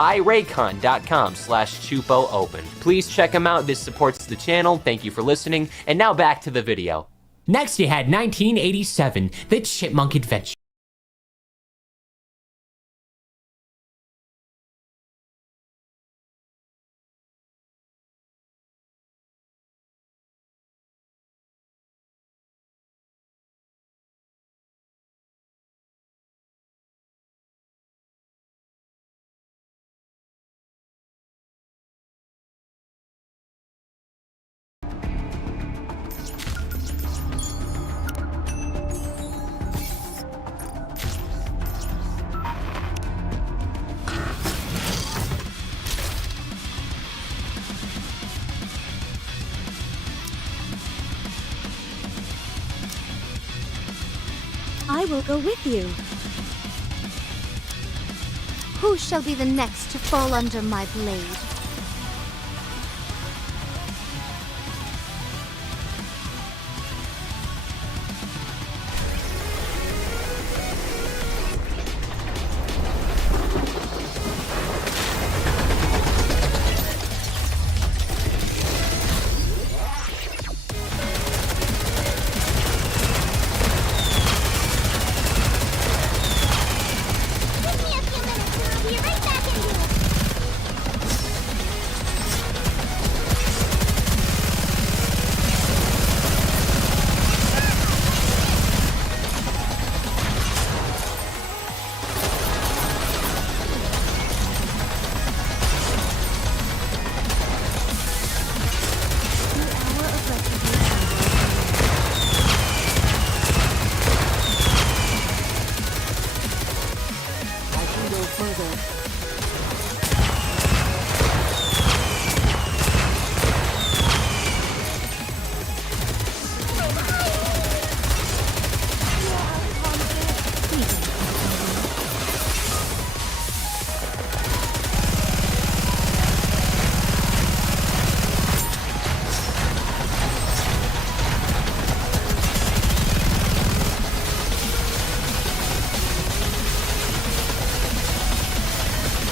iraycon.com/chupoopen. Please check them out. This supports the channel. Thank you for listening. And now back to the video. Next, you had 1987, The Chipmunk Adventure. I will go with you. Who shall be the next to fall under my blade?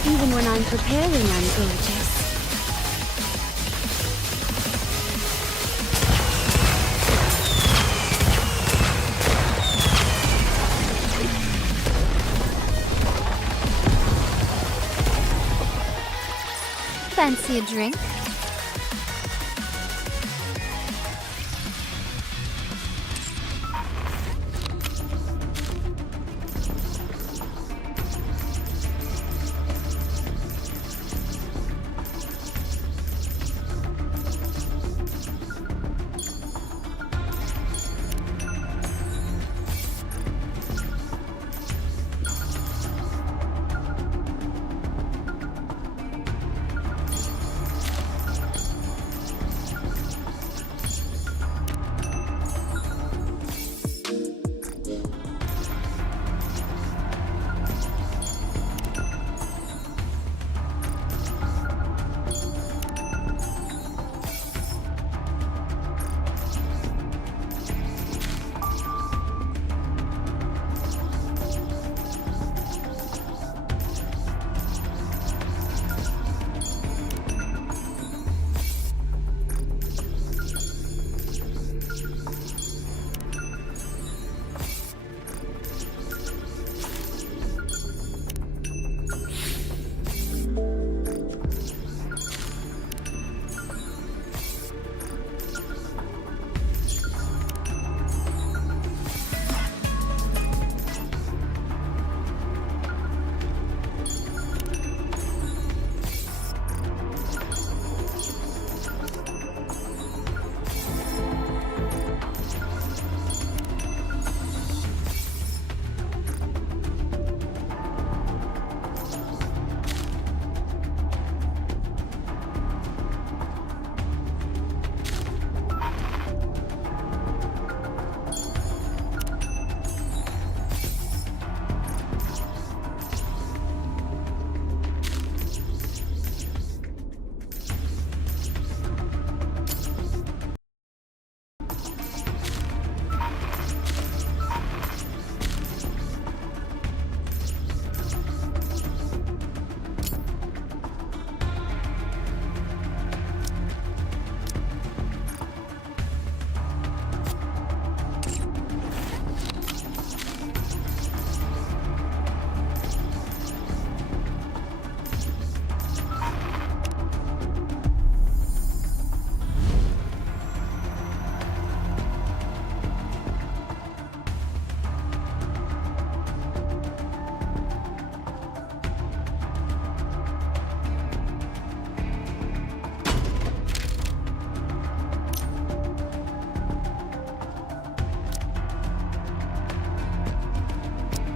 Even when I'm preparing, I'm gorgeous. Fancy a drink?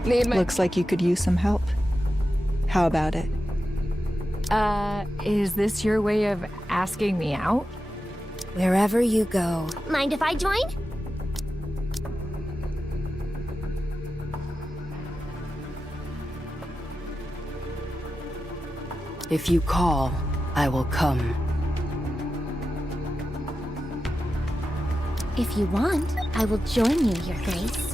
Looks like you could use some help. How about it? Is this your way of asking me out? Wherever you go. Mind if I join? If you call, I will come. If you want, I will join you, Your Grace.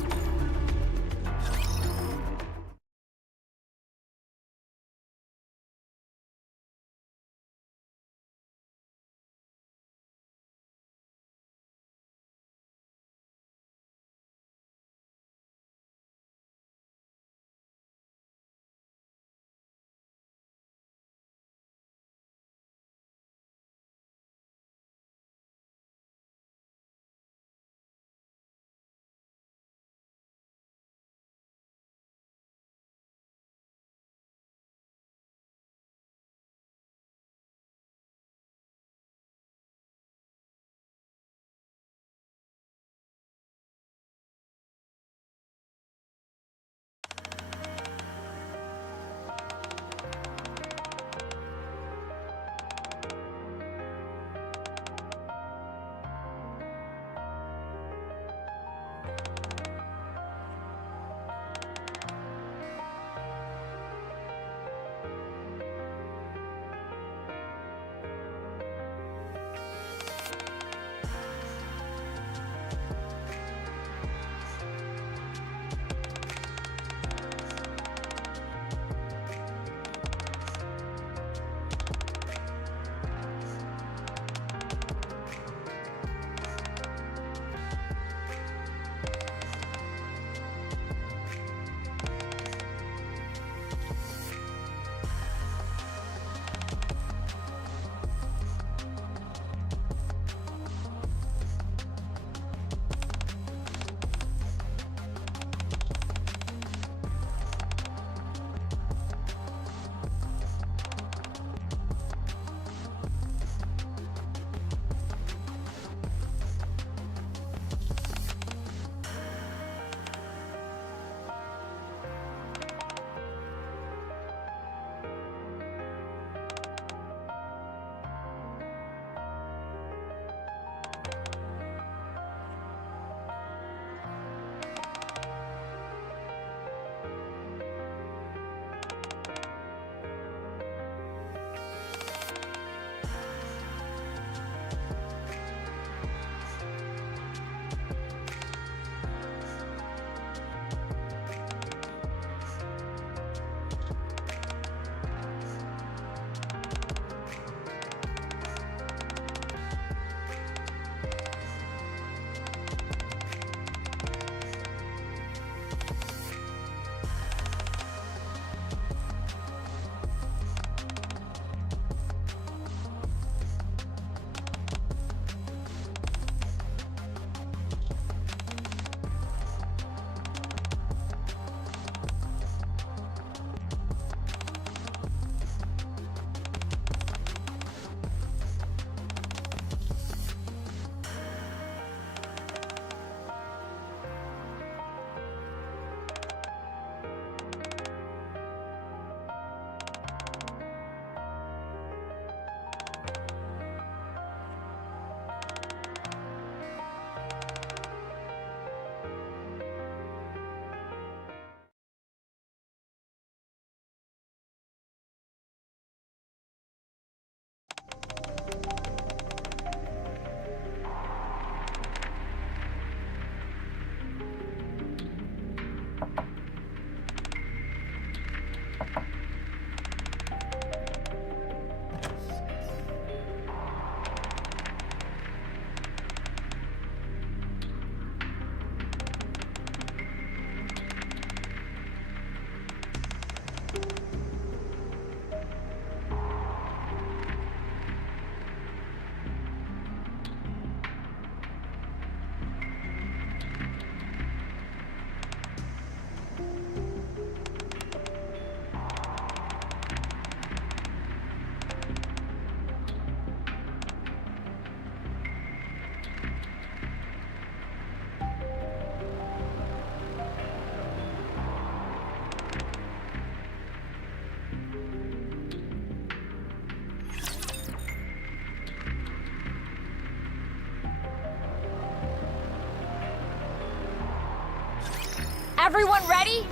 Everyone ready?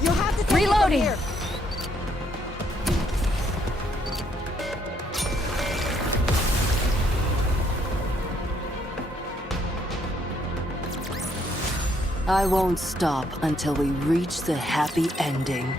You'll have to take Reloading. it from here. I won't stop until we reach the happy ending.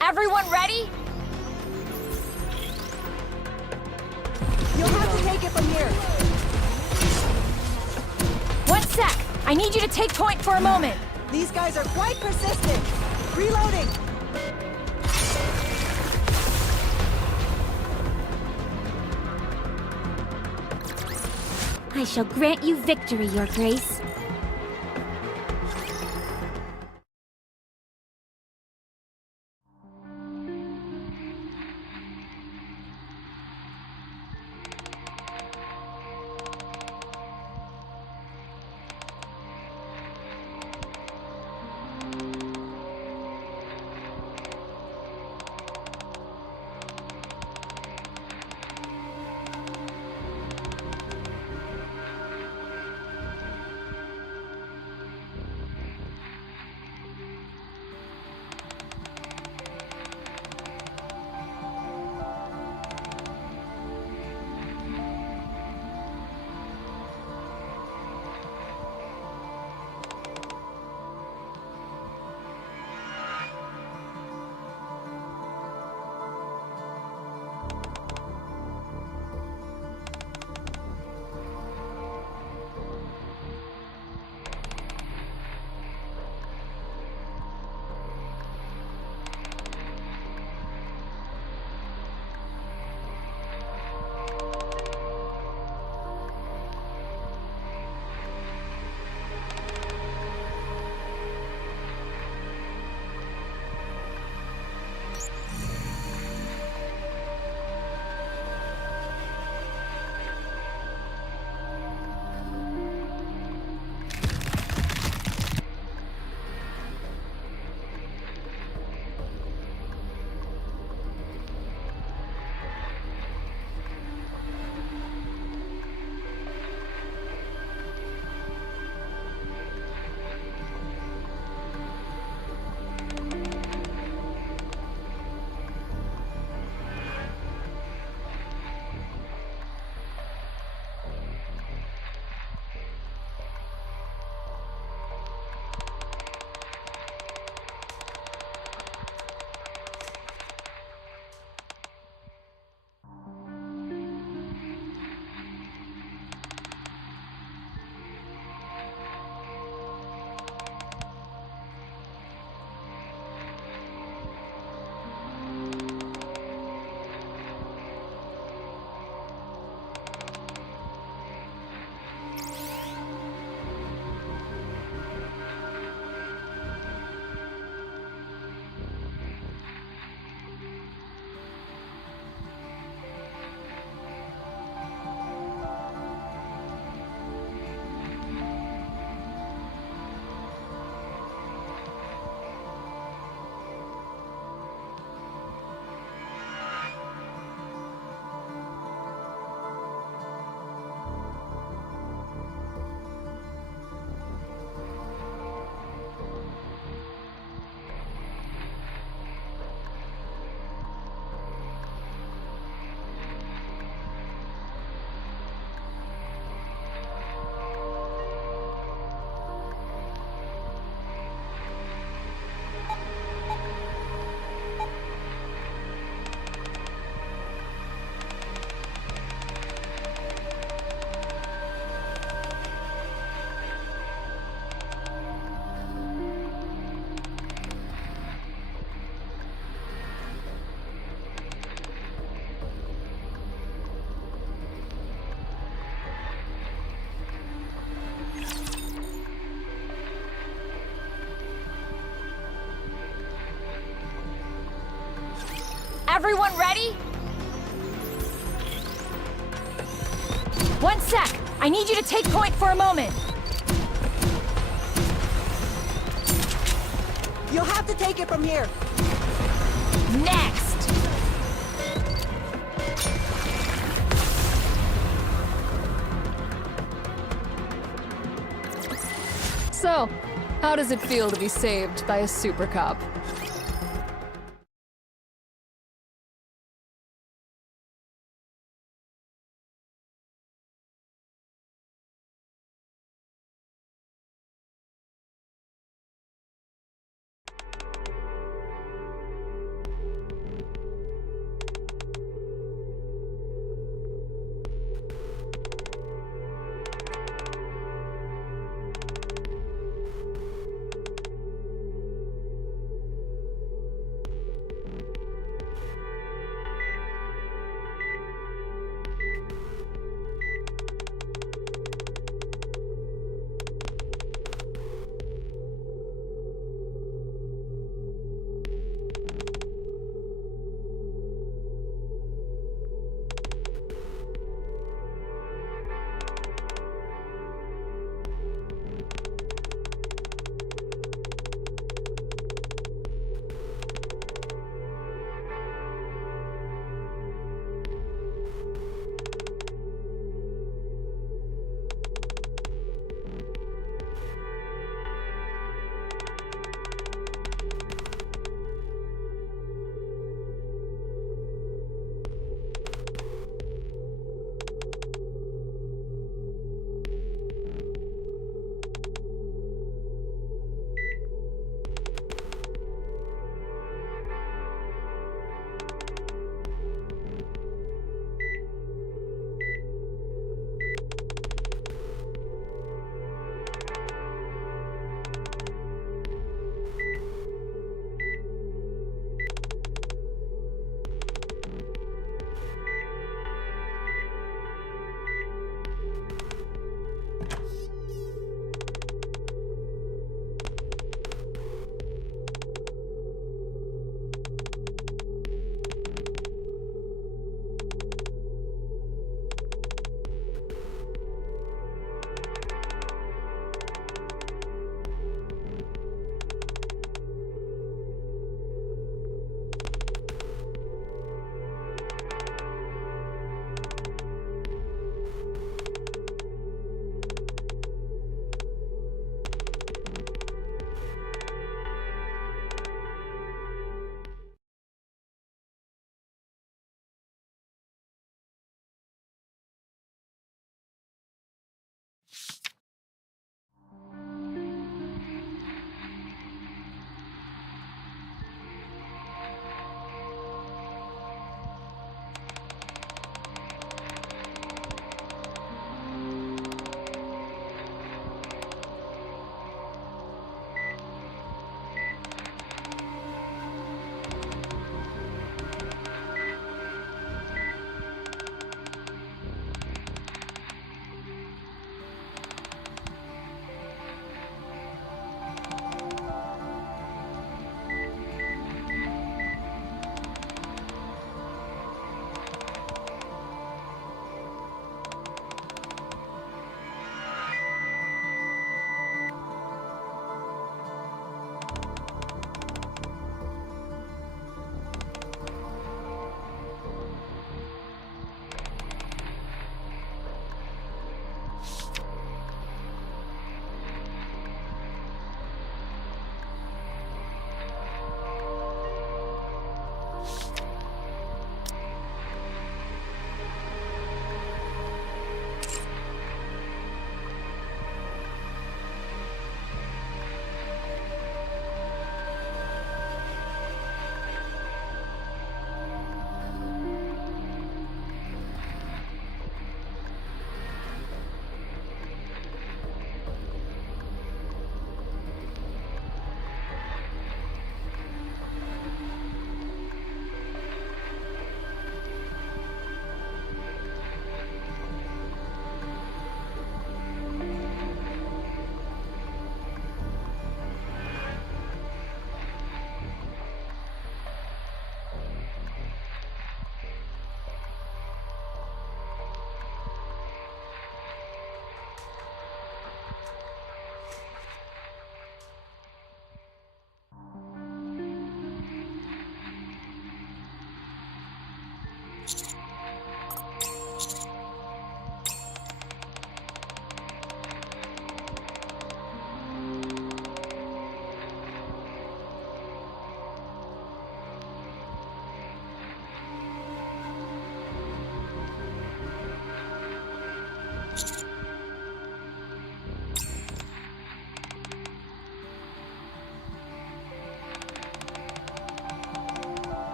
Everyone ready? it from here. One sec! I need you to take point for a moment. These guys are quite persistent. Reloading. I shall grant you victory, Your Grace. Everyone ready? One sec! I need you to take point for a moment. You'll have to take it from here. Next! So, how does it feel to be saved by a super cop?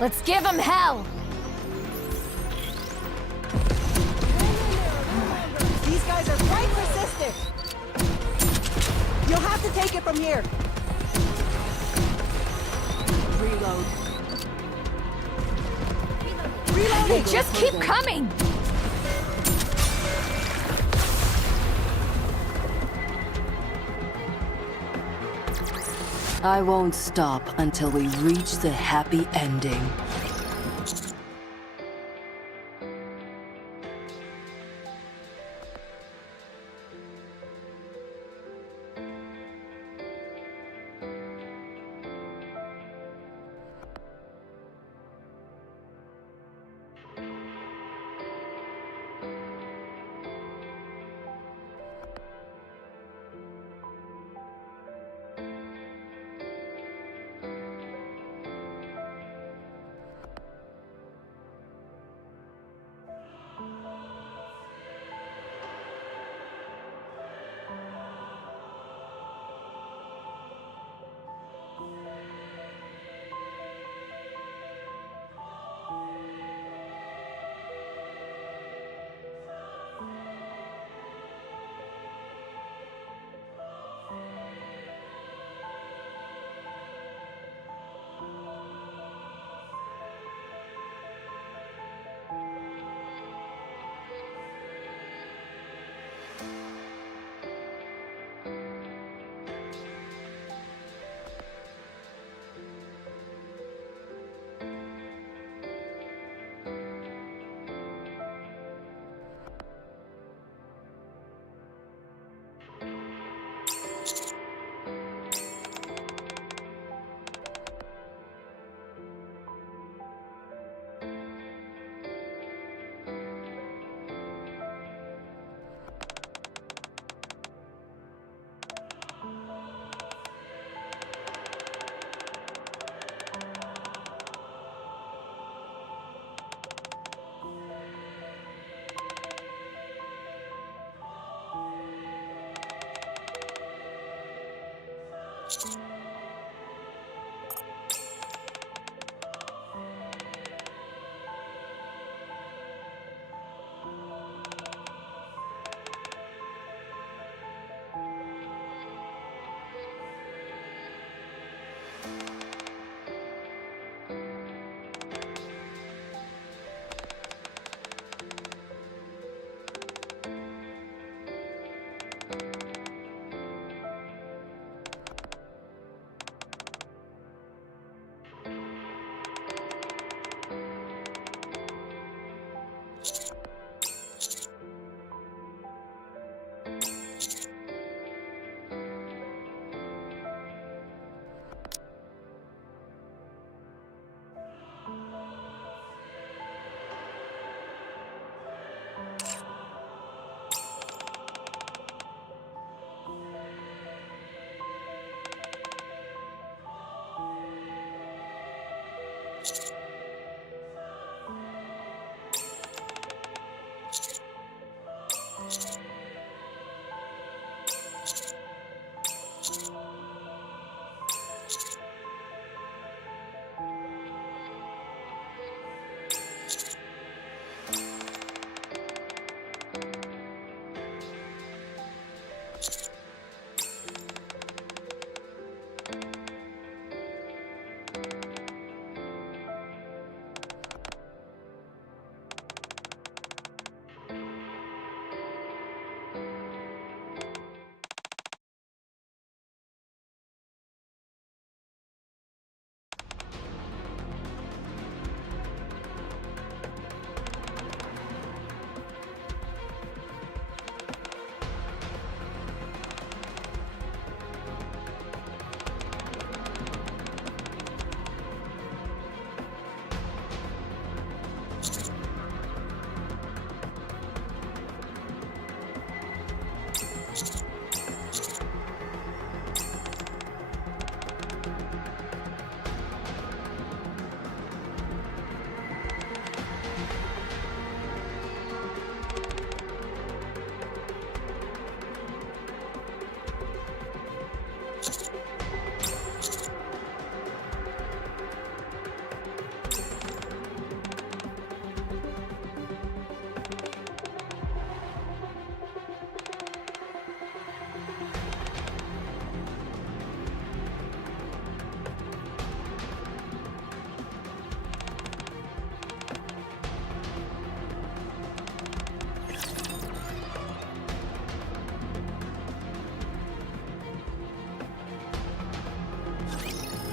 Let's give him hell! These guys are quite persistent. You'll have to take it from here. Reload. They Reloading! just keep coming! I won't stop until we reach the happy ending.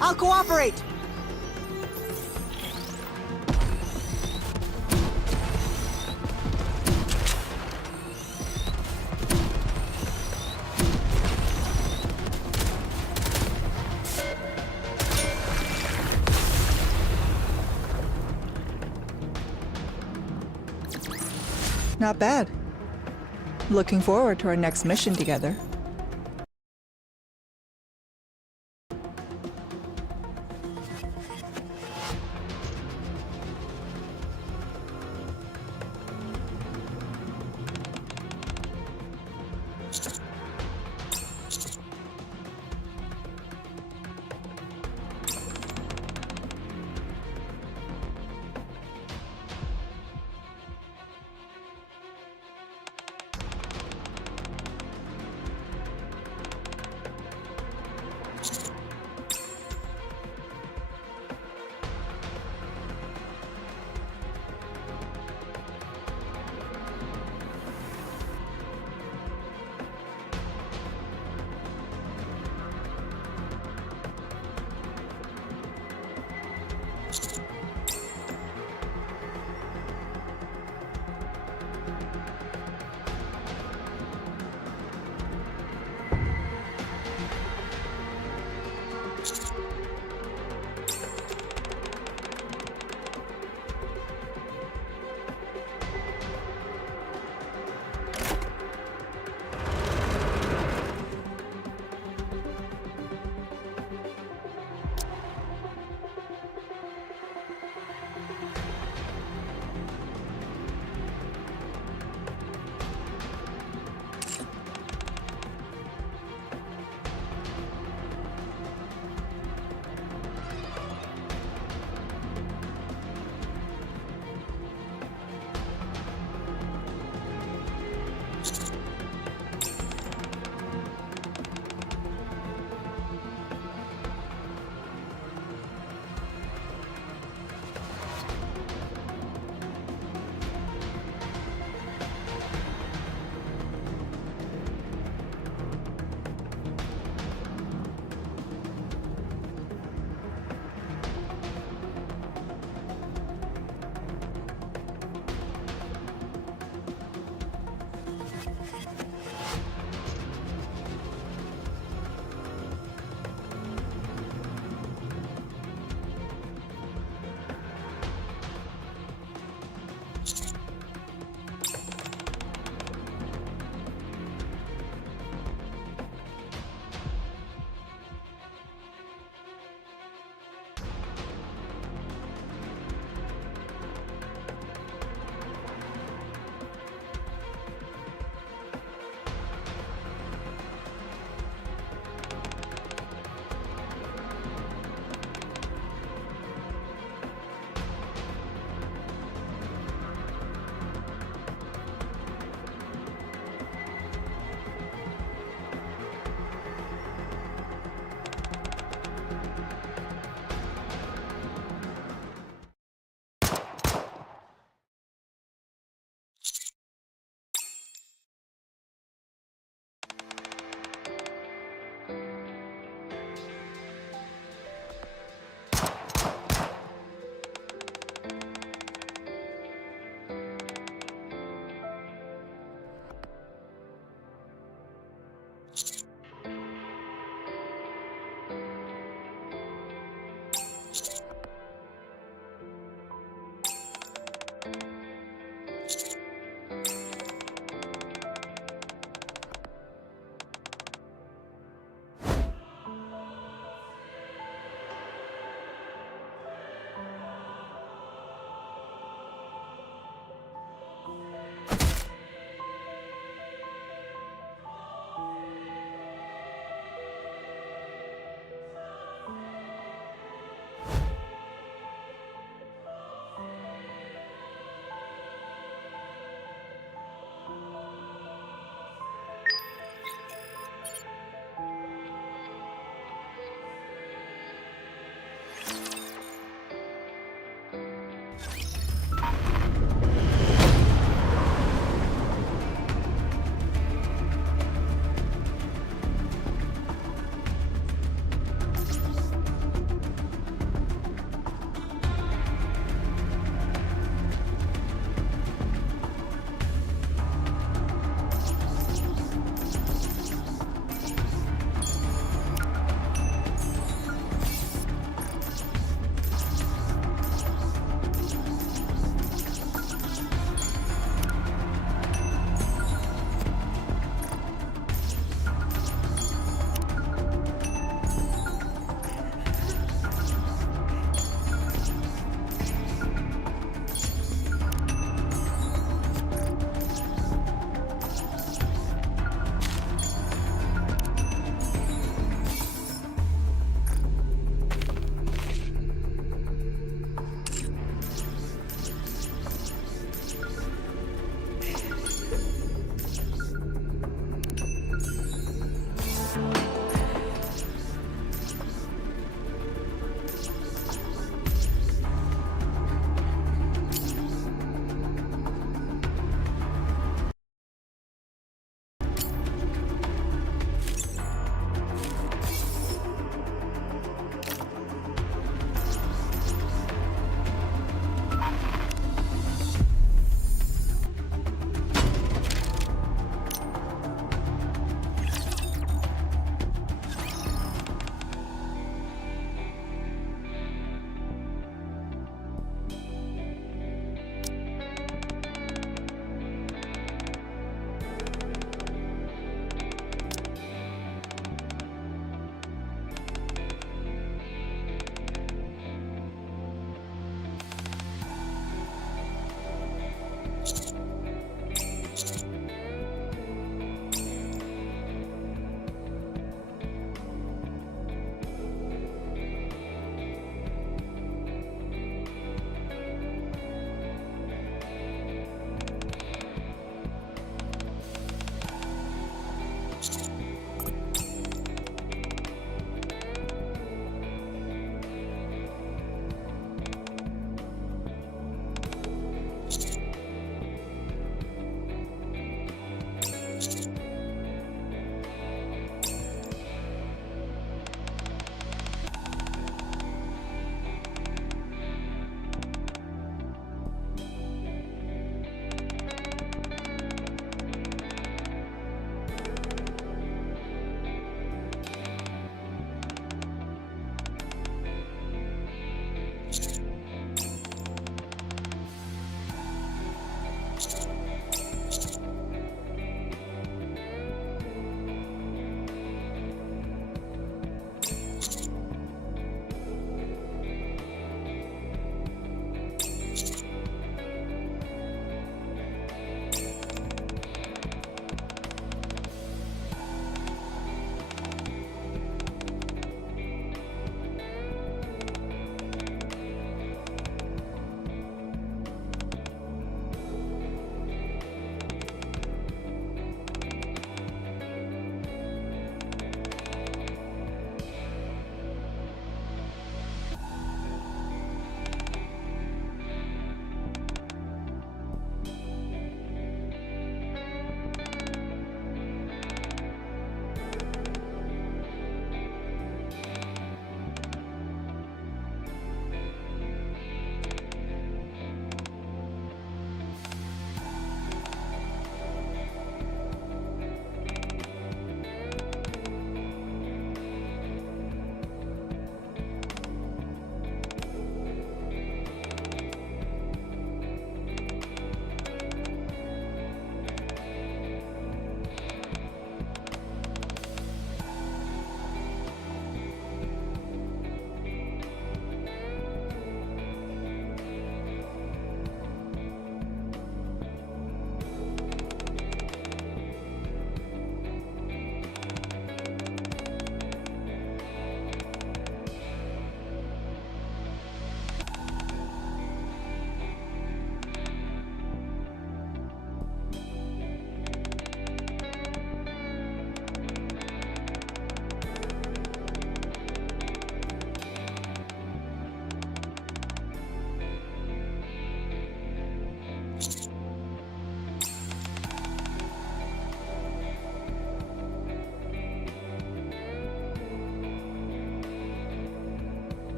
I'll cooperate! Not bad. Looking forward to our next mission together.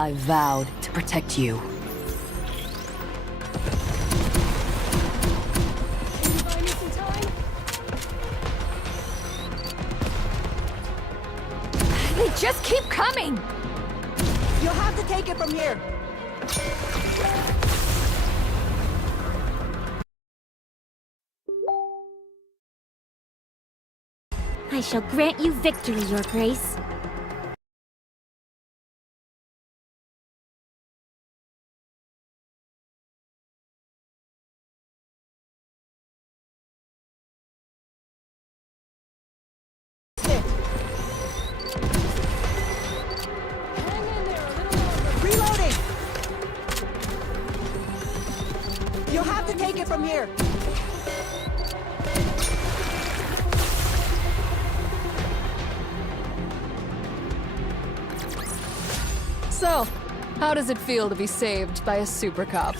I vowed to protect you. Can you buy me some time? They just keep coming! You'll have to take it from here. I shall grant you victory, Your Grace. Hang in there a little longer. Reloading! You'll have to take it from here. So, how does it feel to be saved by a super cop?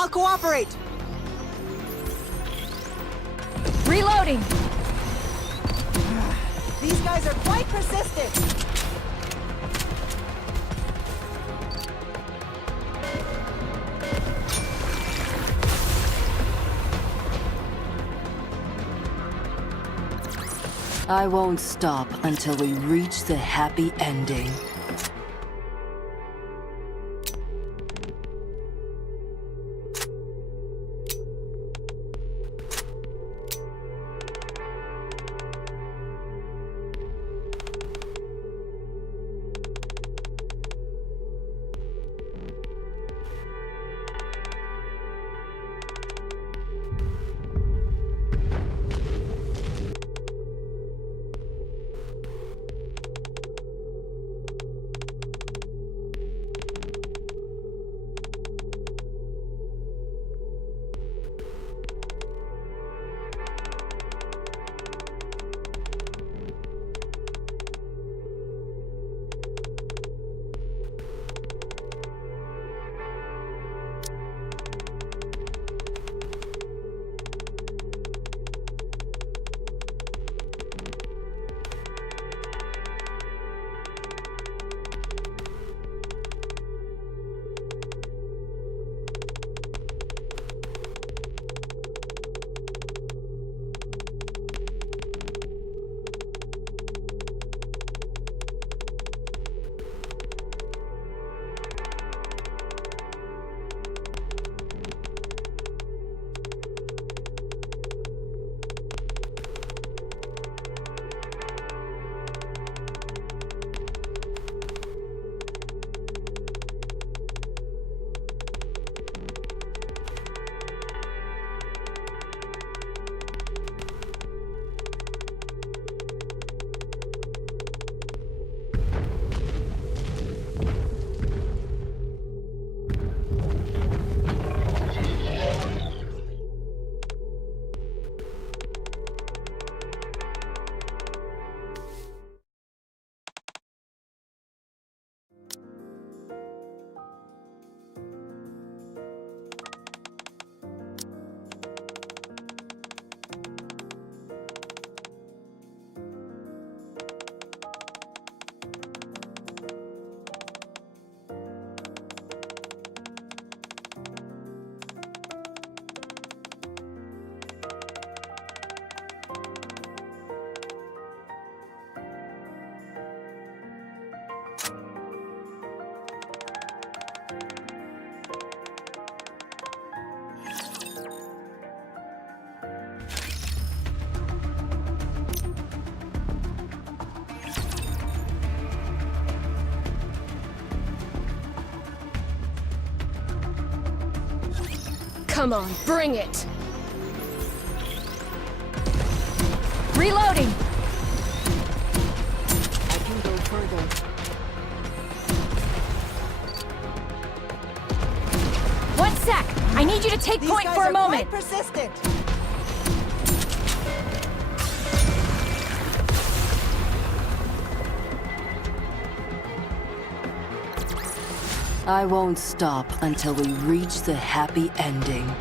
I'll cooperate! Reloading! These guys are quite persistent! I won't stop until we reach the happy ending. Come on, bring it! Reloading! I can go further. One sec! I need you to take These point guys for are a moment! quite persistent! I won't stop until we reach the happy ending.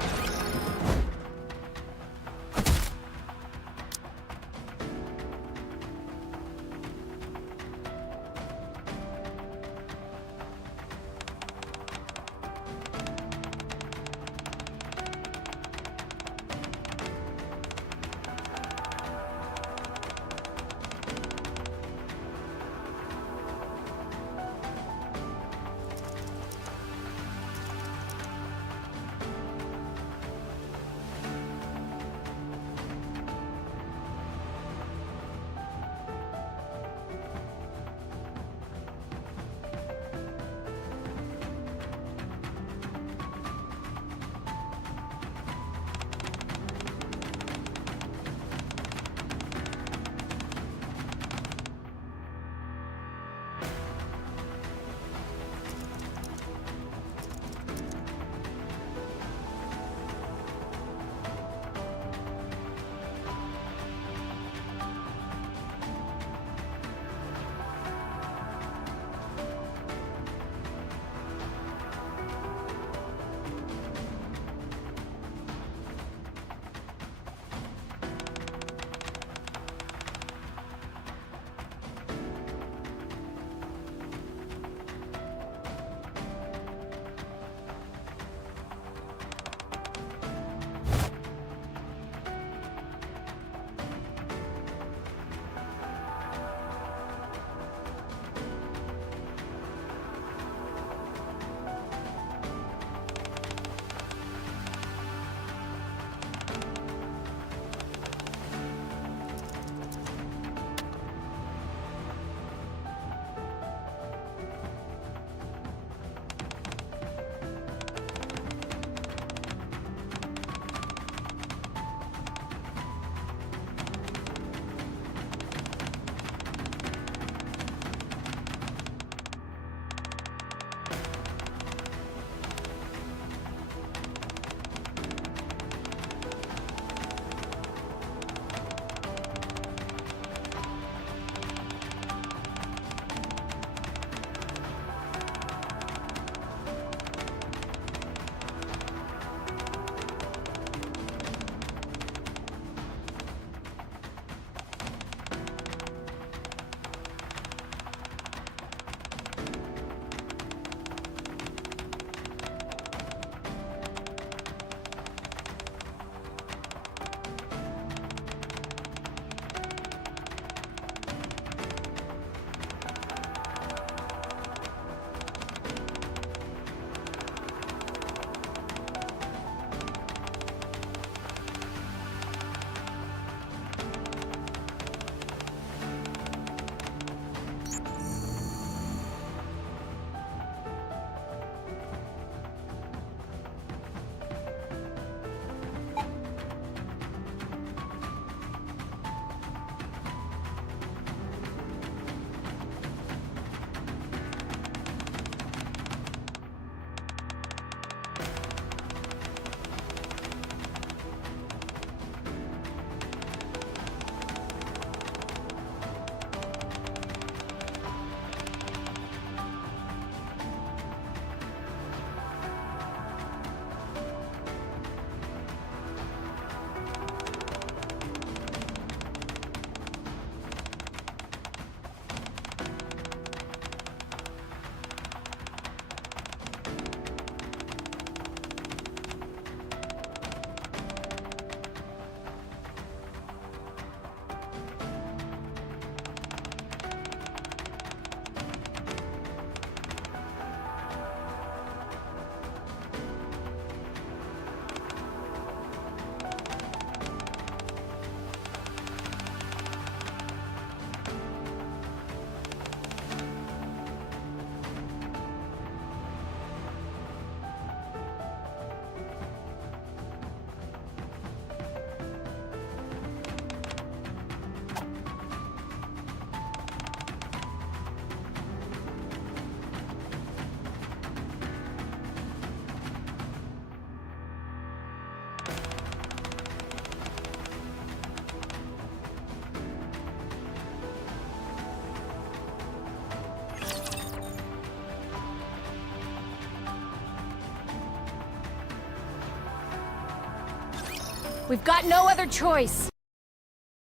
We've got no other choice.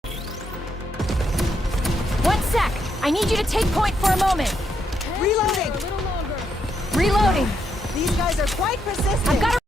1 sec. I need you to take point for a moment. Reloading! Reloading. These guys are quite persistent! I've got to...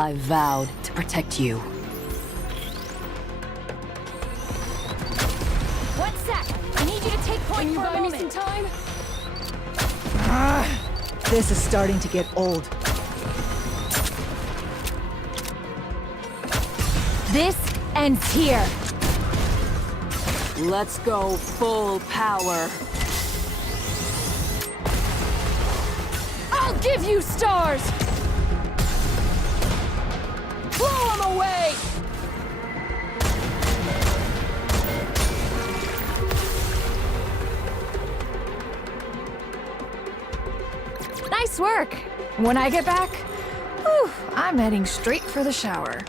I vowed to protect you. One sec. I need you to take point Can you for a buy me some moment. time? This is starting to get old. This ends here. Let's go full power. I'll give you stars! Blow them away! Nice work. When I get back, whew, I'm heading straight for the shower.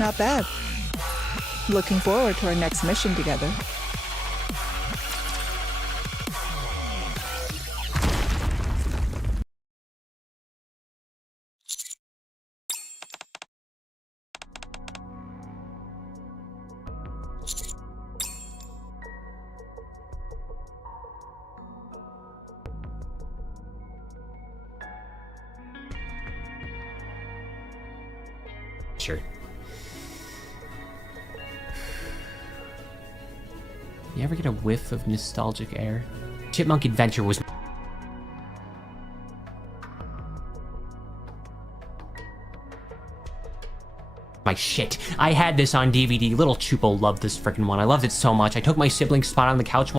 Not bad. Looking forward to our next mission together. Sure. You ever get a whiff of nostalgic air? Chipmunk Adventure was my shit. I had this on DVD. Little Chupo loved this freaking one. I loved it so much. I took my sibling's spot on the couch.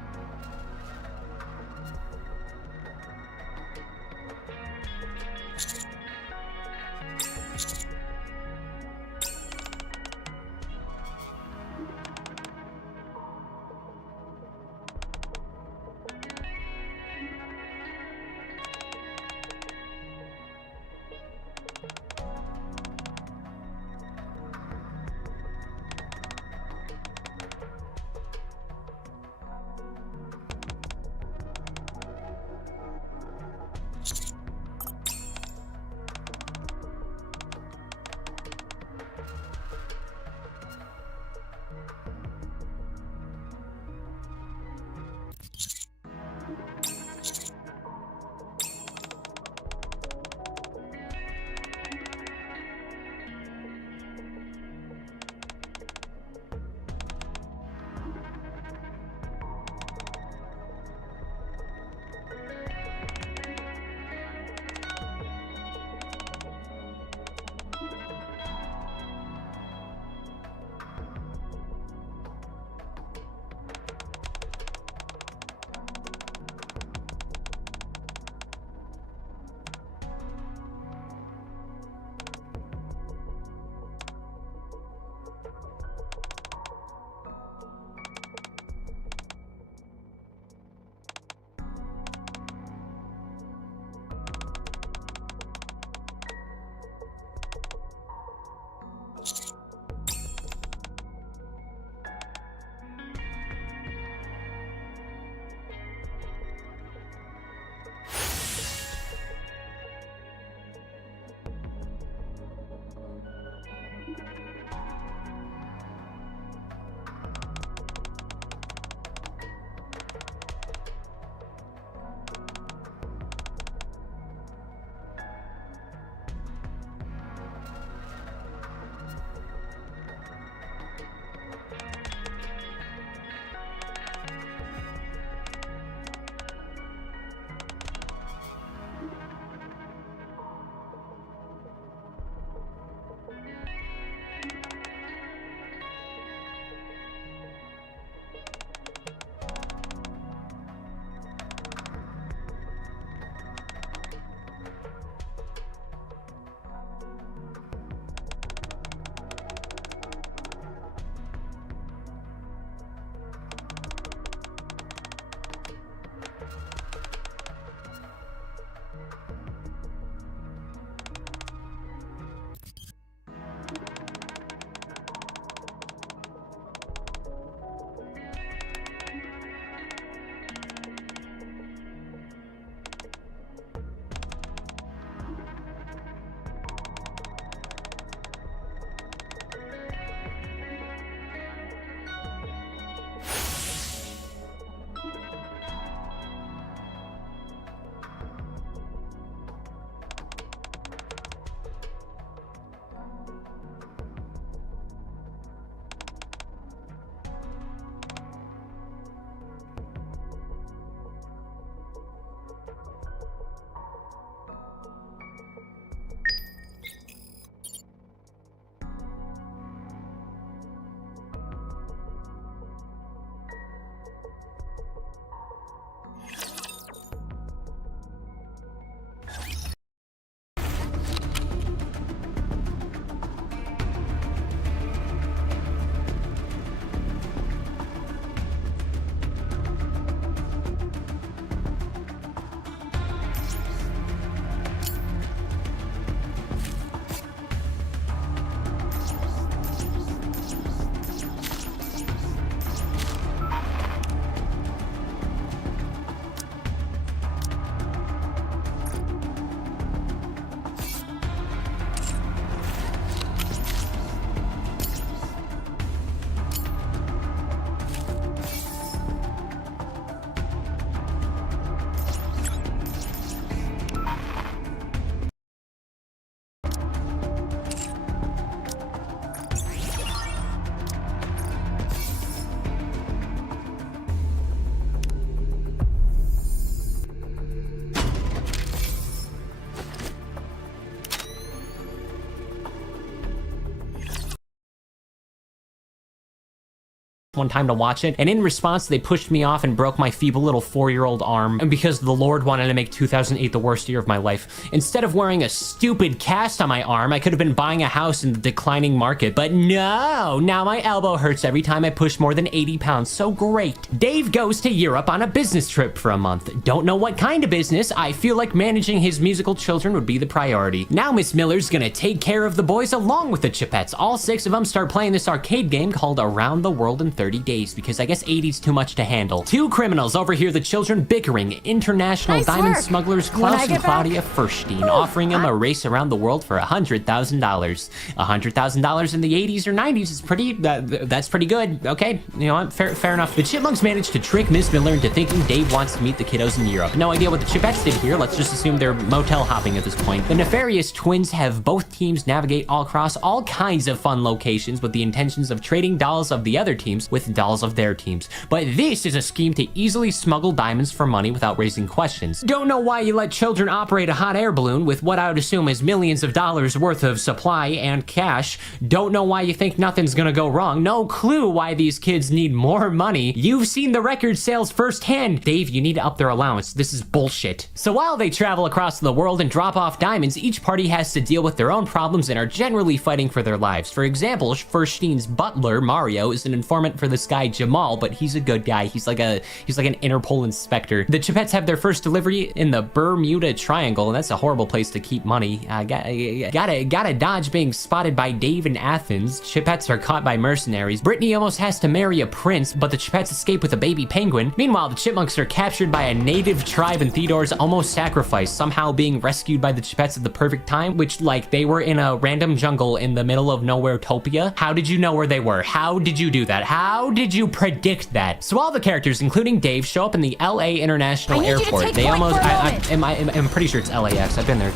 one time to watch it, and in response, they pushed me off and broke my feeble little 4-year-old arm, and because the Lord wanted to make 2008 the worst year of my life. Instead of wearing a stupid cast on my arm, I could have been buying a house in the declining market, but no, now my elbow hurts every time I push more than 80 pounds, so great. Dave goes to Europe on a business trip for a month. Don't know what kind of business. I feel like managing his musical children would be the priority. Now Miss Miller's gonna take care of the boys along with the Chipettes. All 6 of them start playing this arcade game called Around the World in 30 Days because I guess 80's too much to handle. 2 criminals overhear the children bickering. International Nice diamond work. smugglers When I Klaus and get back- Claudia Furstein offering him a race around the world for $100,000. $100,000 in the 80s or 90s is pretty, that's pretty good. Okay, you know what, fair enough. The Chipmunks managed to trick Miss Miller into thinking Dave wants to meet the kiddos in Europe. No idea what the Chipettes did here. Let's just assume they're motel hopping at this point. The nefarious twins have both teams navigate all across all kinds of fun locations with the intentions of trading dolls of the other teams with dolls of their teams. But this is a scheme to easily smuggle diamonds for money without raising questions. Don't know why you let children operate a hot air balloon with what I would assume is millions of dollars worth of supply and cash. Don't know why you think nothing's gonna go wrong. No clue why these kids need more money. You've seen the record sales firsthand. Dave, you need to up their allowance. This is bullshit. So while they travel across the world and drop off diamonds, each party has to deal with their own problems and are generally fighting for their lives. For example, Furstein's butler, Mario, is an informant for this guy Jamal, but he's a good guy. He's like an Interpol inspector. The Chipettes have their first delivery in the Bermuda Triangle, and that's a horrible place to keep money. Gotta dodge being spotted by Dave in Athens. Chipettes are caught by mercenaries. Brittany almost has to marry a prince, but the Chipettes escape with a baby penguin. Meanwhile, the Chipmunks are captured by a native tribe and Theodore's almost sacrificed, somehow being rescued by the Chipettes at the perfect time, which, like, they were in a random jungle in the middle of nowhere-topia. How did you know where they were? How did you do that? How did you predict that? So all the characters, including Dave, show up in the LA International Airport. They almost, I'm pretty sure it's LAX. I've been there.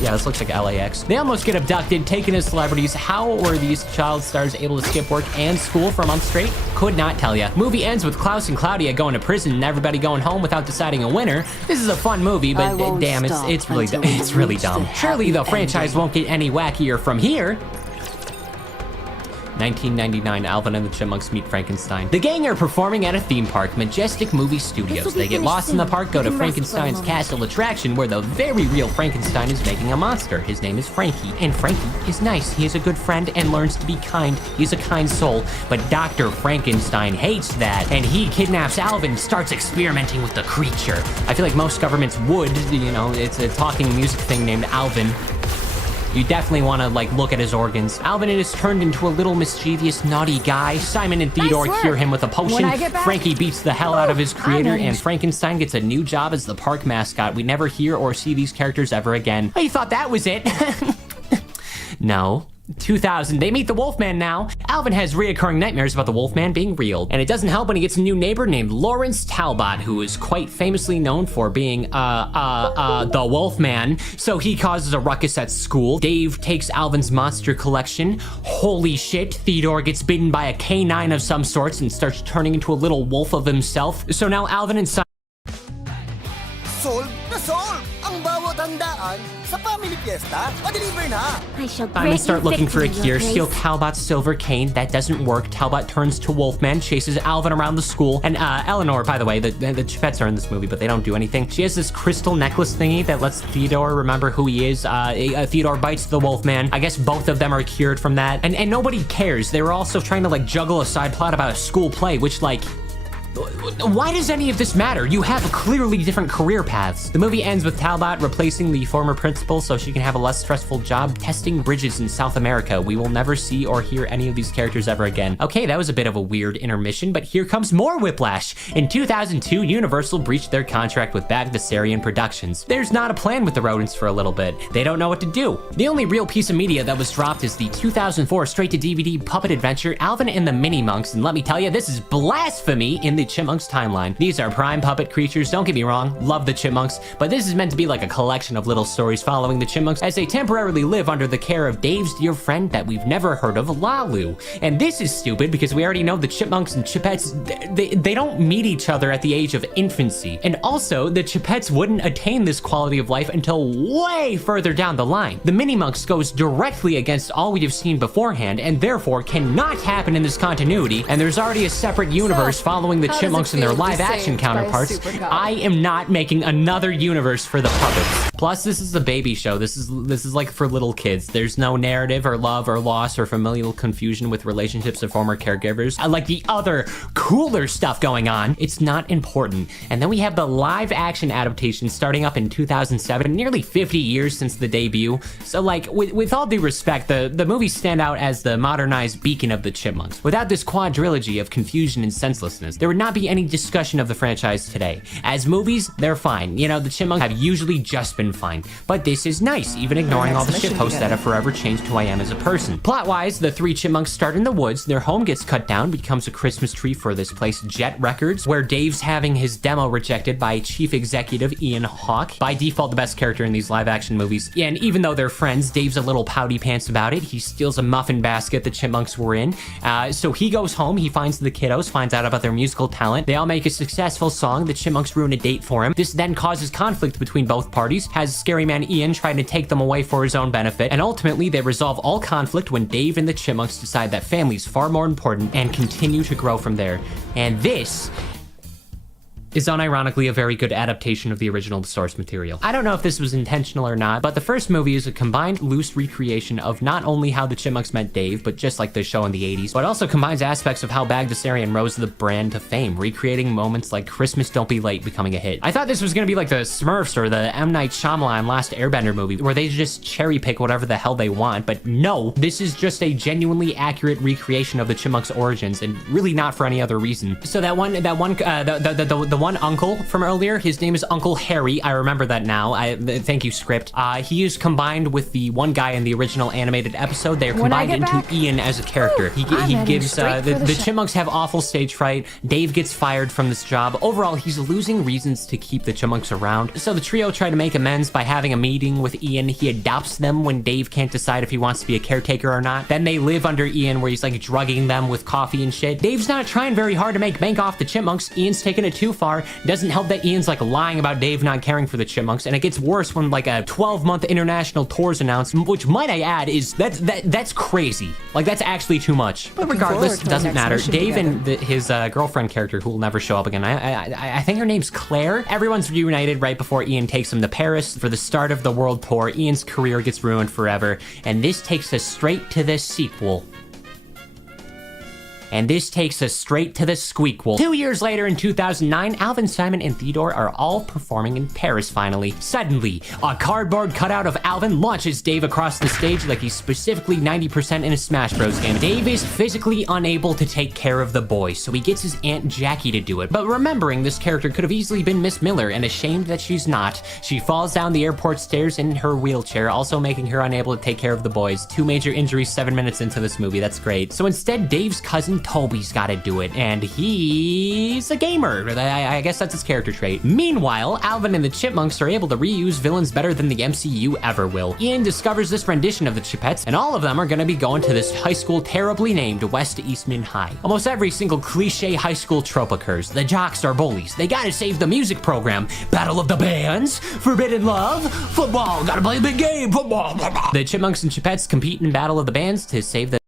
Yeah, this looks like LAX. They almost get abducted, taken as celebrities. How were these child stars able to skip work and school for a month straight? Could not tell ya. Movie ends with Klaus and Claudia going to prison and everybody going home without deciding a winner. This is a fun movie, but damn, it's really dumb. Surely the franchise won't get any wackier from here. 1999, Alvin and the Chipmunks meet Frankenstein. The gang are performing at a theme park, Majestic Movie Studios. They get lost in the park, go to Frankenstein's castle attraction, where the very real Frankenstein is making a monster. His name is Frankie, and Frankie is nice. He is a good friend and learns to be kind. He's a kind soul, but Dr. Frankenstein hates that, and he kidnaps Alvin and starts experimenting with the creature. I feel like most governments would, you know, it's a talking music thing named Alvin. You definitely want to, like, look at his organs. Alvin is turned into a little mischievous, naughty guy. Simon and Theodore cure him with a potion. When I get back- Frankie beats the hell out of his creator, I'm and Frankenstein gets a new job as the park mascot. We never hear or see these characters ever again. Oh, you thought that was it? No. 2000, they meet the Wolfman now. Alvin has reoccurring nightmares about the Wolfman being real, and it doesn't help when he gets a new neighbor named Lawrence Talbot, who is quite famously known for being, the Wolfman. So he causes a ruckus at school. Dave takes Alvin's monster collection. Holy shit, Theodore gets bitten by a canine of some sorts and starts turning into a little wolf of himself. So now Alvin and Simon Solve na solve! Ang bawat handaan sa Family Fiesta, ma-deliver na! I shall grant start you looking for a victory, cure. Your Steal Grace. Talbot's silver cane. That doesn't work. Talbot turns to Wolfman, chases Alvin around the school. And Eleanor, by the way, the Chipettes are in this movie, but they don't do anything. She has this crystal necklace thingy that lets Theodore remember who he is. Theodore bites the Wolfman. I guess both of them are cured from that. And nobody cares. They were also trying to, like, juggle a side plot about a school play, which, like, why does any of this matter? You have clearly different career paths. The movie ends with Talbot replacing the former principal so she can have a less stressful job testing bridges in South America. We will never see or hear any of these characters ever again. Okay, that was a bit of a weird intermission, but here comes more whiplash. In 2002, Universal breached their contract with Bagdasarian Productions. There's not a plan with the rodents for a little bit. They don't know what to do. The only real piece of media that was dropped is the 2004 straight-to-DVD puppet adventure Alvin and the Mini Monks, and let me tell you, this is blasphemy in the the Chipmunks timeline. These are prime puppet creatures, don't get me wrong, love the Chipmunks, but this is meant to be like a collection of little stories following the Chipmunks as they temporarily live under the care of Dave's dear friend that we've never heard of, Lalu. And this is stupid because we already know the Chipmunks and Chipettes, they don't meet each other at the age of infancy. And also, the Chipettes wouldn't attain this quality of life until way further down the line. The Minimonks goes directly against all we have seen beforehand and therefore cannot happen in this continuity, and there's already a separate universe following the how does Chipmunks it and their feel to be live-action saved by a counterparts. super cop? I am not making another universe for the puppets. Plus, this is a baby show. This is like for little kids. There's no narrative or love or loss or familial confusion with relationships of former caregivers. Like the other cooler stuff going on. It's not important. And then we have the live-action adaptation starting up in 2007, nearly 50 years since the debut. So like, with all due respect, the movies stand out as the modernized beacon of the Chipmunks. Without this quadrilogy of confusion and senselessness, there would not be any discussion of the franchise today. As movies, they're fine. You know, the Chipmunks have usually just been fine. But this is nice, even ignoring all the shitposts that have forever changed who I am as a person. Plot-wise, the three Chipmunks start in the woods, their home gets cut down, becomes a Christmas tree for this place, Jet Records, where Dave's having his demo rejected by Chief Executive Ian Hawke, by default the best character in these live-action movies. Yeah, and even though they're friends, Dave's a little pouty pants about it. He steals a muffin basket the Chipmunks were in. So he goes home, he finds the kiddos, finds out about their musical talent. They all make a successful song. The Chipmunks ruin a date for him. This then causes conflict between both parties, has Scary Man Ian trying to take them away for his own benefit, and ultimately they resolve all conflict when Dave and the Chipmunks decide that family's far more important and continue to grow from there. And this is unironically a very good adaptation of the original source material. I don't know if this was intentional or not, but the first movie is a combined loose recreation of not only how the Chipmunks met Dave, but just like the show in the 80s, but also combines aspects of how Bagdasarian rose the brand to fame, recreating moments like Christmas Don't Be Late becoming a hit. I thought this was gonna be like the Smurfs or the M. Night Shyamalan Last Airbender movie, where they just cherry pick whatever the hell they want, but no, this is just a genuinely accurate recreation of the Chipmunks' origins, and really not for any other reason. So the one uncle from earlier, his name is Uncle Harry. I remember that now. Thank you, script. He is combined with the one guy in the original animated episode. They are combined into Ian as a character. He gives the Chipmunks have awful stage fright. Dave gets fired from this job. Overall, he's losing reasons to keep the Chipmunks around. So the trio try to make amends by having a meeting with Ian. He adopts them when Dave can't decide if he wants to be a caretaker or not. Then they live under Ian, where he's like drugging them with coffee and shit. Dave's not trying very hard to make bank off the Chipmunks. Ian's taking it too far. Doesn't help that Ian's like lying about Dave not caring for the Chipmunks, and it gets worse when like a 12-month international tour's announced, which might I add is that's crazy. Like that's actually too much. But regardless, it doesn't matter. Dave and his girlfriend character, who will never show up again, I think her name's Claire. Everyone's reunited right before Ian takes them to Paris for the start of the world tour. Ian's career gets ruined forever, and this takes us straight to the sequel. And this takes us straight to the squeakquel. 2 years later in 2009, Alvin, Simon, and Theodore are all performing in Paris finally. Suddenly, a cardboard cutout of Alvin launches Dave across the stage like he's specifically 90% in a Smash Bros game. Dave is physically unable to take care of the boys, so he gets his Aunt Jackie to do it. But remembering this character could have easily been Miss Miller, and ashamed that she's not, she falls down the airport stairs in her wheelchair, also making her unable to take care of the boys. 2 major injuries 7 minutes into this movie. That's great. So instead, Dave's cousin Toby's gotta do it, and he's a gamer. I guess that's his character trait. Meanwhile, Alvin and the Chipmunks are able to reuse villains better than the MCU ever will. Ian discovers this rendition of the Chipettes, and all of them are gonna be going to this high school terribly named West Eastman High. Almost every single cliche high school trope occurs. The jocks are bullies. They gotta save the music program. Battle of the bands, forbidden love, football, gotta play a big game, football. The Chipmunks and Chipettes compete in Battle of the Bands to save the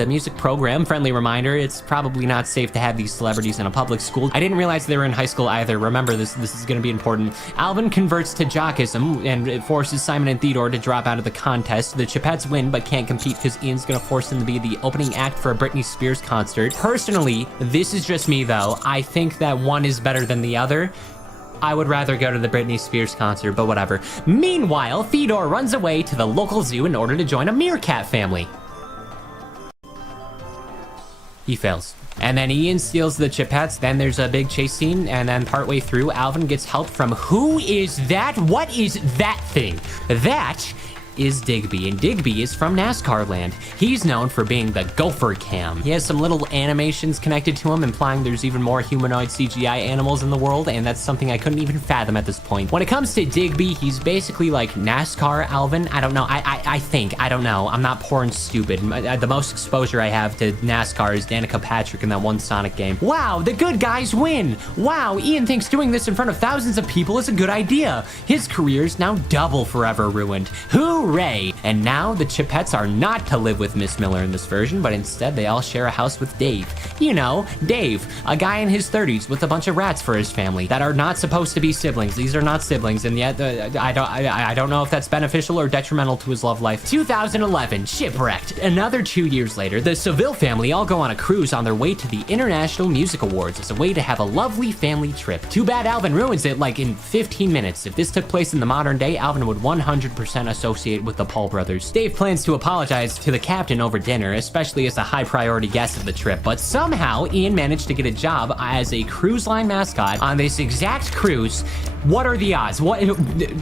the music program. Friendly reminder, it's probably not safe to have these celebrities in a public school. I didn't realize they were in high school either. Remember, this is going to be important. Alvin converts to jockism, and it forces Simon and Theodore to drop out of the contest. The Chipettes win, but can't compete because Ian's going to force them to be the opening act for a Britney Spears concert. Personally, this is just me though. I think that one is better than the other. I would rather go to the Britney Spears concert, but whatever. Meanwhile, Theodore runs away to the local zoo in order to join a meerkat family. He fails. And then Ian steals the Chipettes, then there's a big chase scene, and then partway through, Alvin gets help from who is that? What is that thing? That is Digby, and Digby is from NASCAR land. He's known for being the Gopher Cam. He has some little animations connected to him, implying there's even more humanoid CGI animals in the world, and that's something I couldn't even fathom at this point. When it comes to Digby, he's basically like NASCAR Alvin. I don't know. I don't know. I'm not poor and stupid. The most exposure I have to NASCAR is Danica Patrick in that one Sonic game. Wow, the good guys win. Wow, Ian thinks doing this in front of thousands of people is a good idea. His career's now double forever ruined. Hooray! And now the Chipettes are not to live with Miss Miller in this version, but instead they all share a house with Dave. You know, Dave, a guy in his 30s with a bunch of rats for his family that are not supposed to be siblings. These are not siblings, and yet I don't know if that's beneficial or detrimental to his love life. 2011, Shipwrecked. Another 2 years later, the Seville family all go on a cruise on their way to the International Music Awards as a way to have a lovely family trip. Too bad Alvin ruins it like in 15 minutes. If this took place in the modern day, Alvin would 100% associate with the Paul brothers. Dave plans to apologize to the captain over dinner, especially as a high priority guest of the trip, but somehow Ian managed to get a job as a cruise line mascot on this exact cruise. What are the odds? What,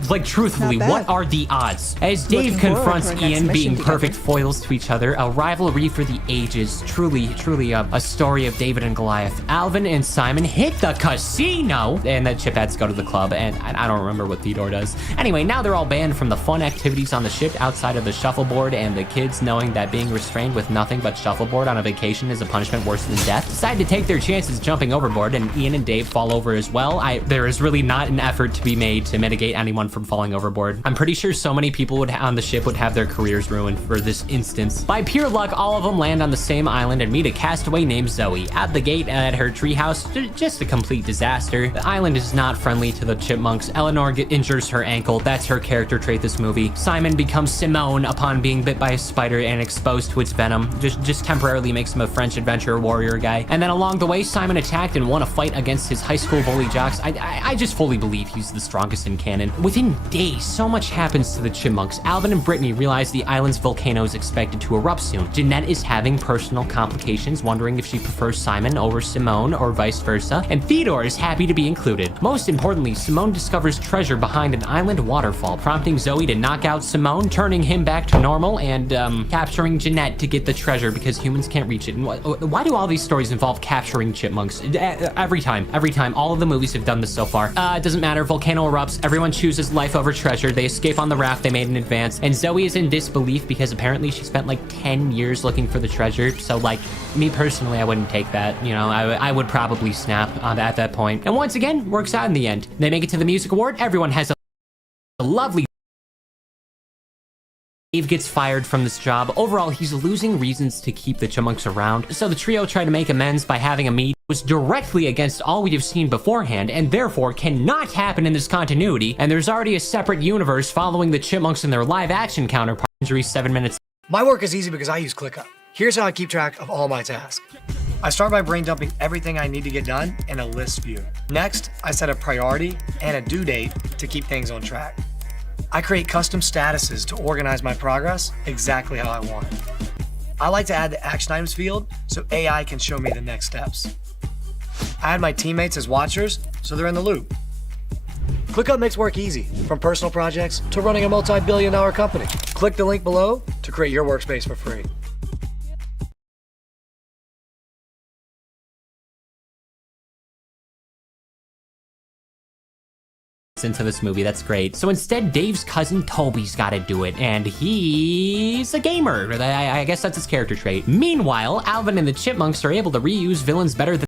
like, truthfully, what are the odds? As Dave confronts Ian, being perfect foils to each other, a rivalry for the ages. Truly a story of David and Goliath. Alvin and Simon hit the casino, and the Chipettes go to the club, and I don't remember what Theodore does. Anyway, now they're all banned from the fun activities on the ship outside of the shuffleboard, and the kids, knowing that being restrained with nothing but shuffleboard on a vacation is a punishment worse than death, decide to take their chances jumping overboard, and Ian and Dave fall over as well. There is really not an effort to be made to mitigate anyone from falling overboard. I'm pretty sure so many people on the ship would have their careers ruined for this instance. By pure luck, all of them land on the same island and meet a castaway named Zoe. At the gate at her treehouse, just a complete disaster. The island is not friendly to the chipmunks. Eleanor injures her ankle. That's her character trait this movie. Simon becomes Simone upon being bit by a spider and exposed to its venom. Just temporarily makes him a French adventurer warrior guy. And then along the way, Simon attacked and won a fight against his high school bully jocks. I just fully believe he's the strongest in canon. Within days, so much happens to the chipmunks. Alvin and Brittany realize the island's volcano is expected to erupt soon. Jeanette is having personal complications, wondering if she prefers Simon over Simone or vice versa. And Theodore is happy to be included. Most importantly, Simone discovers treasure behind an island waterfall, prompting Zoe to knock out Simone, turning him back to normal, and capturing Jeanette to get the treasure because humans can't reach it. And why do all these stories involve capturing chipmunks? Every time, all of the movies have done this so far. It doesn't matter, volcano erupts, everyone chooses life over treasure, they escape on the raft they made in advance, and Zoe is in disbelief because apparently she spent like 10 years looking for the treasure. So like, me personally, I wouldn't take that, you know, I would probably snap at that point. And once again, works out in the end. They make it to the music award, everyone has a lovely. Dave gets fired from this job. Overall, he's losing reasons to keep the chipmunks around, so the trio try to make amends by having a meet. It was directly against all we have seen beforehand, and therefore cannot happen in this continuity, and there's already a separate universe following the chipmunks and their live-action counterpart. Injury 7 minutes. My work is easy because I use ClickUp. Here's how I keep track of all my tasks. I start by brain dumping everything I need to get done in a list view. Next, I set a priority and a due date to keep things on track. I create custom statuses to organize my progress exactly how I want it. I like to add the action items field so AI can show me the next steps. I add my teammates as watchers so they're in the loop. ClickUp makes work easy, from personal projects to running a multi-billion-dollar company. Click the link below to create your workspace for free. Into this movie, that's great. So instead, Dave's cousin Toby's gotta do it, and he's a gamer. I guess that's his character trait. Meanwhile, Alvin and the Chipmunks are able to reuse villains better than